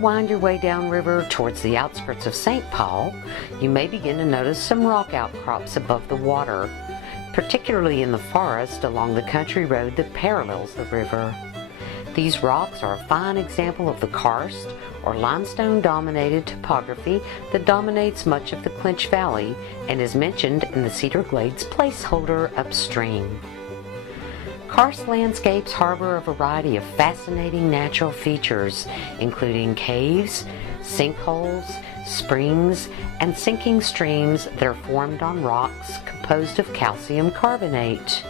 wind your way downriver towards the outskirts of St. Paul, you may begin to notice some rock outcrops above the water, particularly in the forest along the country road that parallels the river. These rocks are a fine example of the karst, or limestone-dominated topography that dominates much of the Clinch Valley and is mentioned in the Cedar Glades placeholder upstream. Karst landscapes harbor a variety of fascinating natural features, including caves, sinkholes, springs, and sinking streams that are formed on rocks composed of calcium carbonate.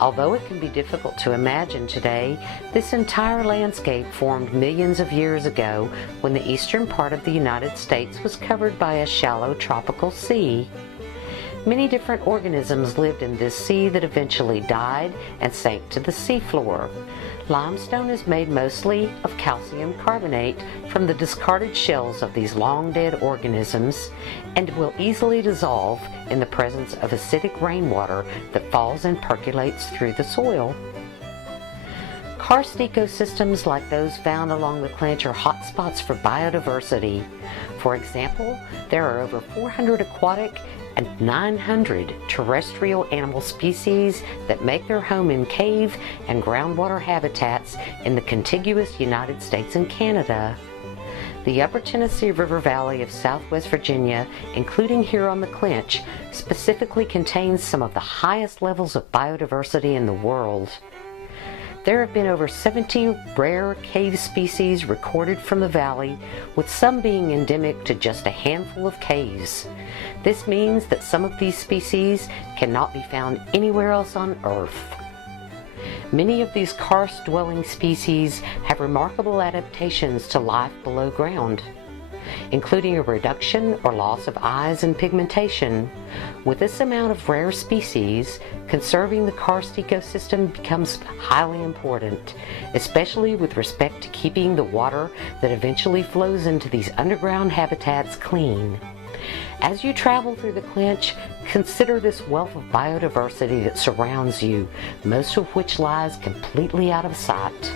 Although it can be difficult to imagine today, this entire landscape formed millions of years ago when the eastern part of the United States was covered by a shallow tropical sea. Many different organisms lived in this sea that eventually died and sank to the seafloor. Limestone is made mostly of calcium carbonate from the discarded shells of these long-dead organisms and will easily dissolve in the presence of acidic rainwater that falls and percolates through the soil. Karst ecosystems like those found along the Clinch are hotspots for biodiversity. For example, there are over 400 aquatic and 900 terrestrial animal species that make their home in cave and groundwater habitats in the contiguous United States and Canada. The Upper Tennessee River Valley of Southwest Virginia, including here on the Clinch, specifically contains some of the highest levels of biodiversity in the world. There have been over 70 rare cave species recorded from the valley, with some being endemic to just a handful of caves. This means that some of these species cannot be found anywhere else on Earth. Many of these karst-dwelling species have remarkable adaptations to life below ground, including a reduction or loss of eyes and pigmentation. With this amount of rare species, conserving the karst ecosystem becomes highly important, especially with respect to keeping the water that eventually flows into these underground habitats clean. As you travel through the Clinch, consider this wealth of biodiversity that surrounds you, most of which lies completely out of sight.